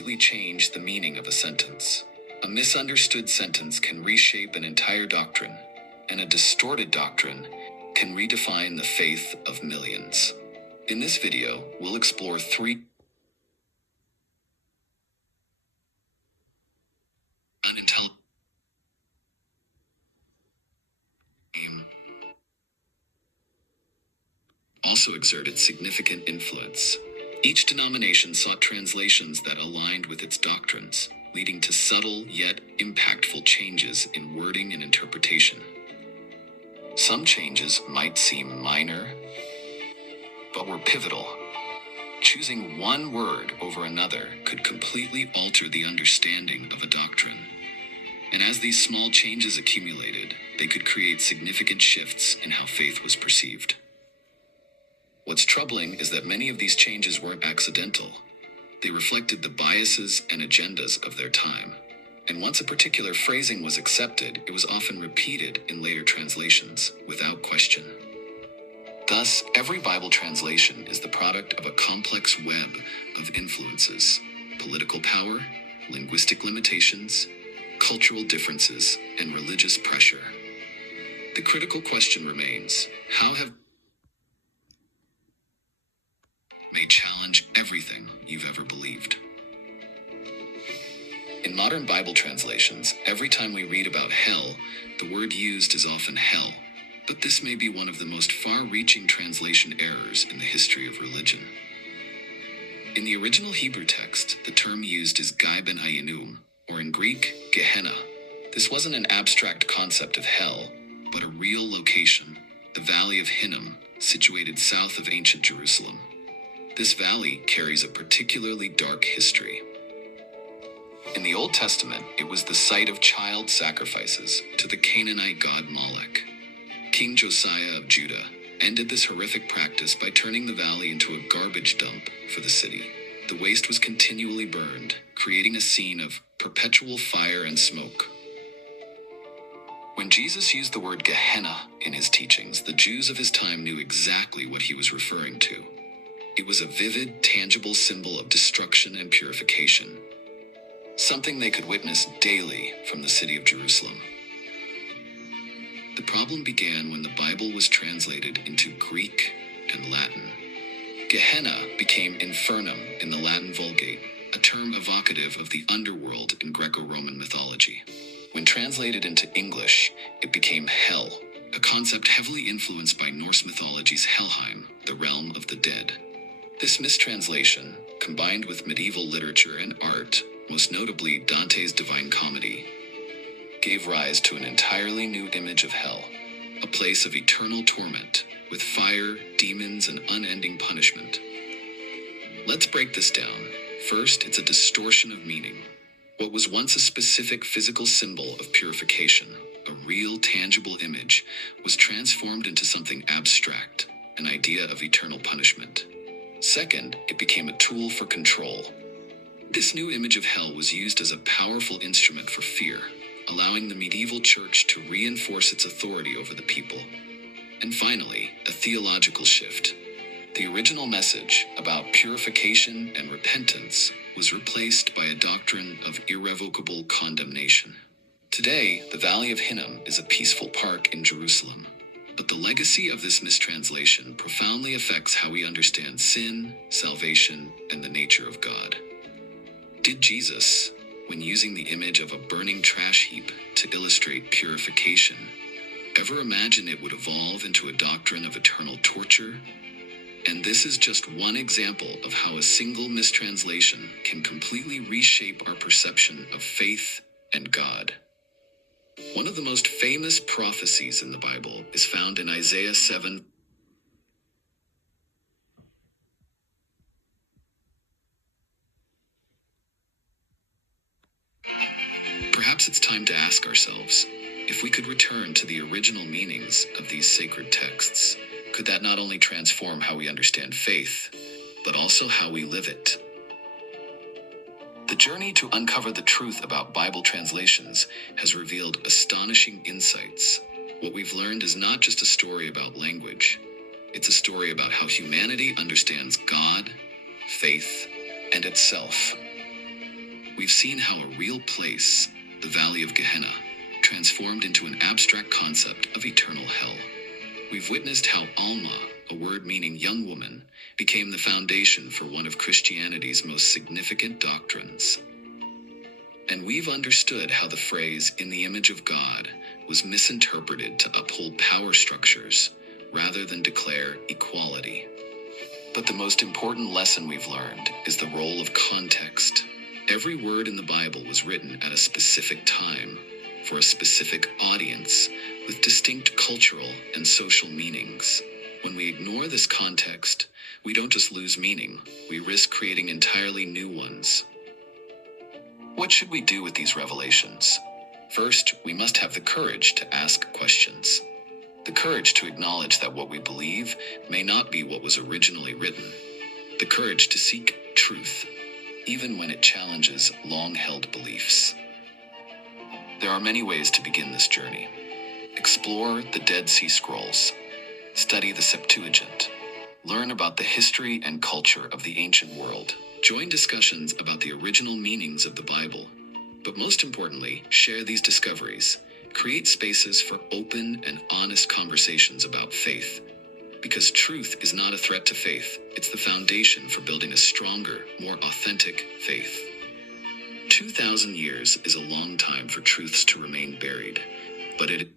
completely change the meaning of a sentence. A misunderstood sentence can reshape an entire doctrine, and a distorted doctrine can redefine the faith of millions. In this video, we'll explore three unintelligible also exerted significant influence. Each denomination sought translations that aligned with its doctrines, leading to subtle yet impactful changes in wording and interpretation. Some changes might seem minor, but were pivotal. Choosing one word over another could completely alter the understanding of a doctrine. And as these small changes accumulated, they could create significant shifts in how faith was perceived. What's troubling is that many of these changes weren't accidental. They reflected the biases and agendas of their time. And once a particular phrasing was accepted, it was often repeated in later translations without question. Thus, every Bible translation is the product of a complex web of influences: political power, linguistic limitations, cultural differences, and religious pressure. The critical question remains: how have may challenge everything you've ever believed? In modern Bible translations, every time we read about hell, the word used is often hell. But this may be one of the most far-reaching translation errors in the history of religion. In the original Hebrew text, the term used is Gai ben Ayinum, or in Greek, Gehenna. This wasn't an abstract concept of hell, but a real location, the Valley of Hinnom, situated south of ancient Jerusalem. This valley carries a particularly dark history. In the Old Testament, it was the site of child sacrifices to the Canaanite god Moloch. King Josiah of Judah ended this horrific practice by turning the valley into a garbage dump for the city. The waste was continually burned, creating a scene of perpetual fire and smoke. When Jesus used the word Gehenna in his teachings, the Jews of his time knew exactly what he was referring to. It was a vivid, tangible symbol of destruction and purification, something they could witness daily from the city of Jerusalem. The problem began when the Bible was translated into Greek and Latin. Gehenna became infernum in the Latin Vulgate, a term evocative of the underworld in Greco-Roman mythology. When translated into English, it became hell, a concept heavily influenced by Norse mythology's Helheim, the realm of the dead. This mistranslation, combined with medieval literature and art, most notably Dante's Divine Comedy, gave rise to an entirely new image of hell, a place of eternal torment, with fire, demons, and unending punishment. Let's break this down. First, it's a distortion of meaning. What was once a specific physical symbol of purification, a real, tangible image, was transformed into something abstract, an idea of eternal punishment. Second, it became a tool for control. This new image of hell was used as a powerful instrument for fear, allowing the medieval church to reinforce its authority over the people. And finally, a theological shift. The original message about purification and repentance was replaced by a doctrine of irrevocable condemnation. Today, the Valley of Hinnom is a peaceful park in Jerusalem. But the legacy of this mistranslation profoundly affects how we understand sin, salvation, and the nature of God. Did Jesus, when using the image of a burning trash heap to illustrate purification, ever imagine it would evolve into a doctrine of eternal torture? And this is just one example of how a single mistranslation can completely reshape our perception of faith and God. One of the most famous prophecies in the Bible is found in Isaiah 7. Perhaps it's time to ask ourselves, if we could return to the original meanings of these sacred texts, could that not only transform how we understand faith, but also how we live it? The journey to uncover the truth about Bible translations has revealed astonishing insights. What we've learned is not just a story about language. It's a story about how humanity understands God, faith, and itself. We've seen how a real place, the Valley of Gehenna, transformed into an abstract concept of eternal hell. We've witnessed how Alma, a word meaning young woman, became the foundation for one of Christianity's most significant doctrines. And we've understood how the phrase, "in the image of God," was misinterpreted to uphold power structures rather than declare equality. But the most important lesson we've learned is the role of context. Every word in the Bible was written at a specific time, for a specific audience, with distinct cultural and social meanings. When we ignore this context, we don't just lose meaning, we risk creating entirely new ones. What should we do with these revelations? First, we must have the courage to ask questions. The courage to acknowledge that what we believe may not be what was originally written. The courage to seek truth, even when it challenges long-held beliefs. There are many ways to begin this journey. Explore the Dead Sea Scrolls. Study the Septuagint. Learn about the history and culture of the ancient world. Join discussions about the original meanings of the Bible. But most importantly, share these discoveries. Create spaces for open and honest conversations about faith. Because truth is not a threat to faith, it's the foundation for building a stronger, more authentic faith. 2,000 years is a long time for truths to remain buried, but it